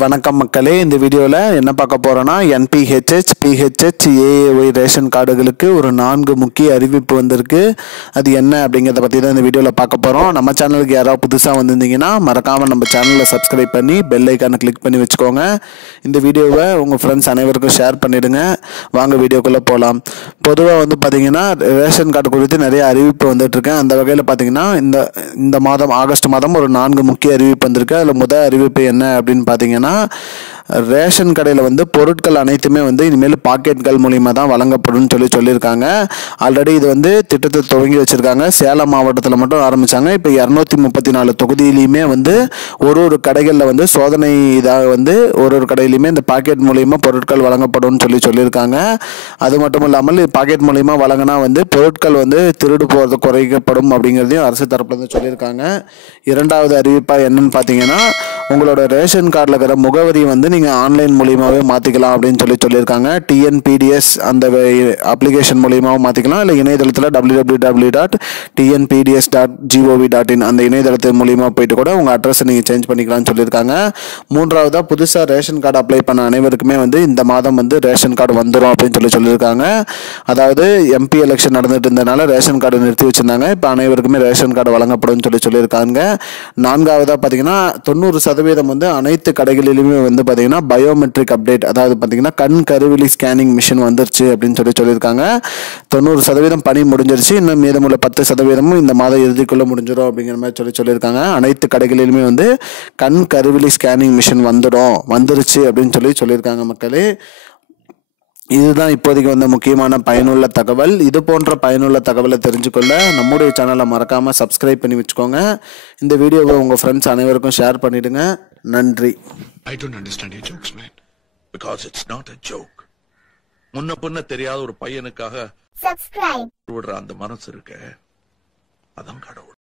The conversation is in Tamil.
வணக்கம் மக்களே, இந்த வீடியோவில் என்ன பார்க்க போகிறோன்னா NPHH, PHH, AAY ரேஷன் கார்டுகளுக்கு ஒரு 4 முக்கிய அறிவிப்பு வந்திருக்கு. அது என்ன அப்படிங்கிறத பற்றி தான் இந்த வீடியோவில் பார்க்க போகிறோம். நம்ம சேனலுக்கு யாராவது புதுசாக வந்திருந்தீங்கன்னா மறக்காமல் நம்ம சேனலை சப்ஸ்கிரைப் பண்ணி பெல் ஐக்கானை கிளிக் பண்ணி வச்சுக்கோங்க. இந்த வீடியோவை உங்கள் ஃப்ரெண்ட்ஸ் அனைவருக்கும் ஷேர் பண்ணிவிடுங்க. வாங்க வீடியோக்குள்ளே போகலாம். பொதுவாக வந்து பார்த்திங்கன்னா ரேஷன் கார்டு குறித்து நிறைய அறிவிப்பு வந்துட்டுருக்கேன். அந்த வகையில் பார்த்திங்கன்னா இந்த மாதம் ஆகஸ்ட் மாதம் ஒரு 4 முக்கிய அறிவிப்பு வந்திருக்கு. அதில் முதல் அறிவிப்பு என்ன அப்படின்னு பார்த்தீங்கன்னா, ரேஷன் கடையில் வந்து பொருட்கள் அனைத்துமே வந்து இனிமேல் பாக்கெட்கள் மூலிமா தான் வழங்கப்படும் சொல்லியிருக்காங்க. ஆல்ரெடி இது வந்து திட்டத்தை துவங்கி வச்சுருக்காங்க. சேலம் மாவட்டத்தில் மட்டும் ஆரம்பித்தாங்க. இப்போ 234 தொகுதியிலையுமே வந்து ஒரு கடைகளில் வந்து சோதனை இதாக வந்து ஒரு கடையிலையுமே இந்த பாக்கெட் மூலிமா பொருட்கள் வழங்கப்படும் சொல்லியிருக்காங்க. அது மட்டும் இல்லாமல் பாக்கெட் மூலிமா வழங்கினா வந்து பொருட்கள் வந்து திருடு போகிறது குறைக்கப்படும் அப்படிங்கிறதையும் அரசு தரப்புலேருந்து சொல்லியிருக்காங்க. இரண்டாவது அறிவிப்பாக என்னன்னு பார்த்தீங்கன்னா, உங்களோட ரேஷன் கார்டில் இருக்கிற முகவரி வந்து நீங்கள் ஆன்லைன் மூலியமாகவே மாற்றிக்கலாம் அப்படின்னு சொல்லியிருக்காங்க. TNPDS அந்த அப்ளிகேஷன் மூலியமாகவும் மாற்றிக்கலாம், இல்லை இணையதளத்தில் www.tnpds.gov.in அந்த இணையதளத்தின் மூலியமாக போயிட்டு கூட உங்கள் அட்ரஸை நீங்கள் சேஞ்ச் பண்ணிக்கலாம்னு சொல்லியிருக்காங்க. மூன்றாவதாக புதுசாக ரேஷன் கார்டு அப்ளை பண்ண அனைவருக்குமே வந்து இந்த மாதம் வந்து ரேஷன் கார்டு வந்துடும் அப்படின்னு சொல்லியிருக்காங்க. அதாவது MP எலெக்ஷன் நடந்துட்டு இருந்தனால ரேஷன் கார்டு நிறுத்தி வச்சுருந்தாங்க. இப்போ அனைவருக்குமே ரேஷன் கார்டு வழங்கப்படும் சொல்லியிருக்காங்க. நான்காவதாக பார்த்தீங்கன்னா 90% வந்து அனைத்து கடைகளிலுமே வந்து பார்த்தீங்கன்னா பயோமெட்ரிக் அப்டேட், அதாவது பார்த்தீங்கன்னா கண் கருவிழி ஸ்கேனிங் மிஷின் வந்துருச்சு அப்படின்னு சொல்லியிருக்காங்க. 90% பணி முடிஞ்சிருச்சு. இன்னும் மீதமுள்ள 10% இந்த மாத இறுதிக்குள்ளே முடிஞ்சிடும் அப்படிங்கிற மாதிரி சொல்லியிருக்காங்க. அனைத்து கடைகளிலுமே வந்து கண் கருவிழி ஸ்கேனிங் மிஷின் வந்துருச்சு அப்படின்னு சொல்லியிருக்காங்க மக்களே. இதுதான் இப்போதைக்கு வந்த முக்கியமான பயனுள்ள தகவல். இது போன்ற பயனுள்ள தகவலை தெரிஞ்சுக்கொள்ள நம்முடைய சேனலை மறக்காமல் சப்ஸ்கிரைப் பண்ணி வச்சுக்கோங்க. இந்த வீடியோவை உங்கள் ஃப்ரெண்ட்ஸ் அனைவருக்கும் ஷேர் பண்ணிடுங்க. நன்றி. I don't understand your jokes, man. Because it's not a joke. முன்ன பின்ன தெரியாத ஒரு பையனுக்காக விடுற அந்த மனசு இருக்க, அதான் கடவுள்.